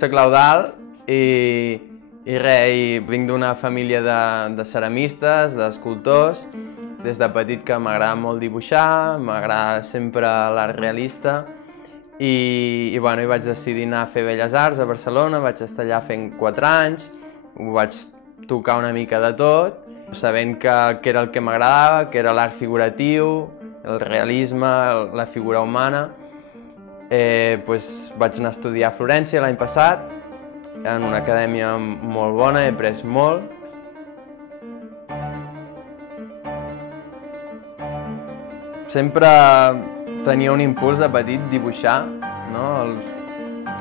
Soc l'Eudald i res, vinc d'una família de ceramistes, d'escultors. Des de petit que m'agrada molt dibuixar, m'agrada sempre l'art realista i vaig decidir anar a fer Belles Arts a Barcelona, vaig estar allà fent 4 anys, ho vaig tocar una mica de tot, sabent que era el que m'agradava, que era l'art figuratiu, el realisme, la figura humana. Vaig anar a estudiar a Florència l'any passat, en una acadèmia molt bona, he après molt. Sempre tenia un impuls de petit dibuixar, no?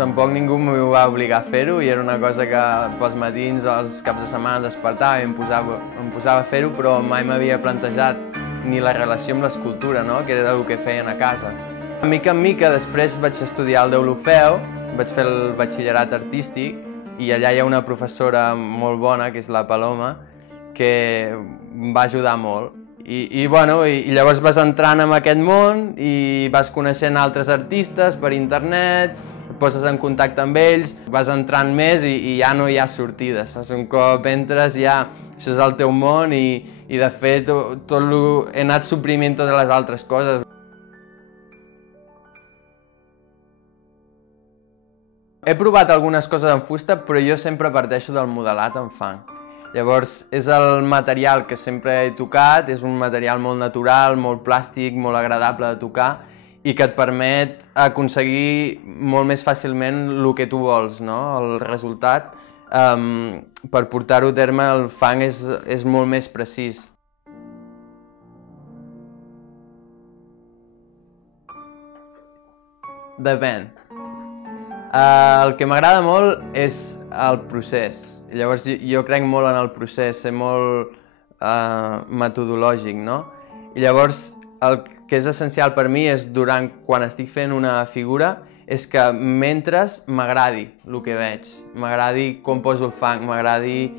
Tampoc ningú m'ho va obligar a fer-ho i era una cosa que pels matins o els caps de setmana despertava i em posava a fer-ho, però mai m'havia plantejat ni la relació amb l'escultura, no? Que era el que feien a casa. De mica en mica després vaig estudiar al Deulofeu, vaig fer el batxillerat artístic i allà hi ha una professora molt bona, que és la Paloma, que em va ajudar molt. I llavors vas entrant en aquest món i vas coneixent altres artistes per internet, et poses en contacte amb ells, vas entrant més i ja no hi ha sortides. Un cop entres ja, això és el teu món i de fet he anat suprimint totes les altres coses. He provat algunes coses en fusta, però jo sempre parteixo del modelat en fang. Llavors, és el material que sempre he tocat, és un material molt natural, molt plàstic, molt agradable de tocar i que et permet aconseguir molt més fàcilment el que tu vols, no? El resultat, per portar-ho a terme, el fang és molt més precís. Depèn. El que m'agrada molt és el procés. Llavors jo crec molt en el procés, ser molt metodològic, no? I llavors el que és essencial per mi és quan estic fent una figura és que mentre m'agradi el que veig, m'agradi com poso el fang, m'agradi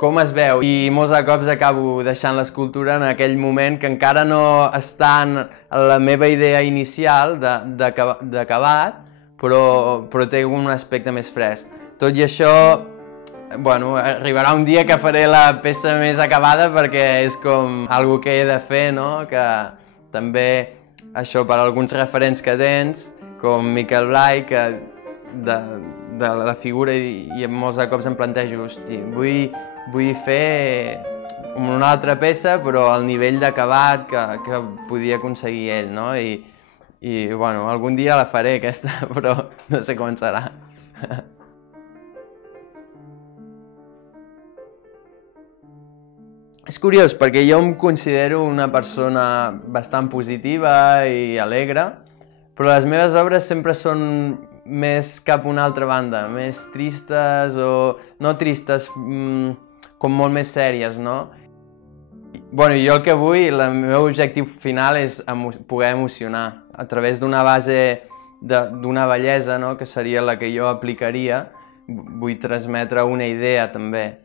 com es veu. I molts de cops acabo deixant l'escultura en aquell moment que encara no està en la meva idea inicial d'acabat, però té un aspecte més fresc. Tot i això, arribarà un dia que faré la peça més acabada perquè és com algo que he de fer, no? Que també, això per alguns referents que tens, com Miquel Blay, que de la figura i molts de cops em plantejo, hosti, vull fer una altra peça però al nivell d'acabat que podia aconseguir ell, no? I algun dia la faré aquesta, però no sé com serà. És curiós perquè jo em considero una persona bastant positiva i alegre, però les meves obres sempre són més cap a una altra banda, més tristes o no tristes, com molt més sèries, no? Jo el que vull, el meu objectiu final és poder emocionar a través d'una base d'una bellesa, que seria la que jo aplicaria. Vull transmetre una idea també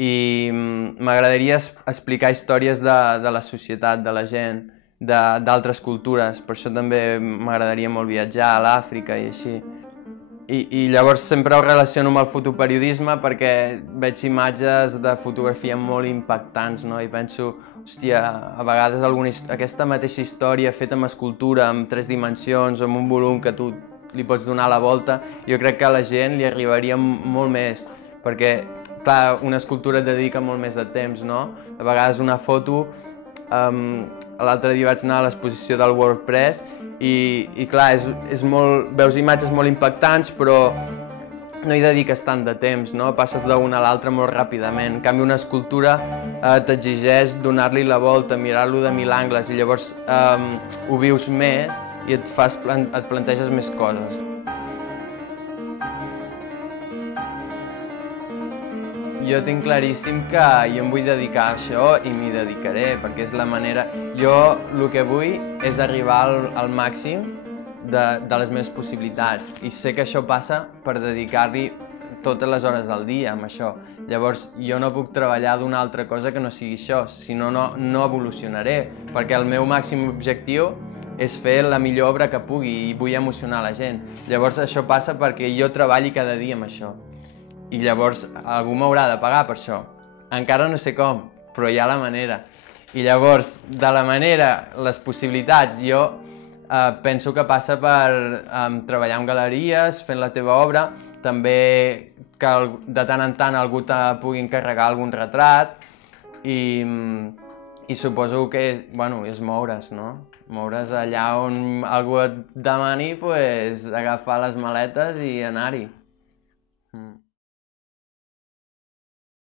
i m'agradaria explicar històries de la societat, de la gent, d'altres cultures, per això també m'agradaria molt viatjar a l'Àfrica i així. I llavors sempre ho relaciono amb el fotoperiodisme perquè veig imatges de fotografia molt impactants, no? I penso, hòstia, a vegades aquesta mateixa història feta amb escultura, amb 3 dimensions, amb un volum que tu li pots donar la volta, jo crec que a la gent li arribaria molt més, perquè, clar, una escultura et dedica molt més de temps, no? A vegades una foto, l'altre dia vaig anar a l'exposició del WordPress i clar, veus imatges molt impactants, però no hi dediques tant de temps, no? Passes d'una a l'altra molt ràpidament. En canvi, una escultura t'exigeix donar-li la volta, mirar-lo de 1000 angles i llavors ho vius més i et planteges més coses. Jo tinc claríssim que jo em vull dedicar a això i m'hi dedicaré, perquè és la manera... Jo el que vull és arribar al màxim de les meves possibilitats i sé que això passa per dedicar-li totes les hores del dia amb això. Llavors jo no puc treballar d'una altra cosa que no sigui això, si no, no evolucionaré, perquè el meu màxim objectiu és fer la millor obra que pugui i vull emocionar la gent. Llavors això passa perquè jo treballi cada dia amb això. I llavors algú m'haurà de pagar per això. Encara no sé com, però hi ha la manera. I llavors, de la manera, les possibilitats, jo penso que passa per treballar en galeries, fent la teva obra, també que de tant en tant algú te pugui encarregar algun retrat i suposo que és moure's, no? Moure's allà on algú et demani, pues, agafar les maletes i anar-hi.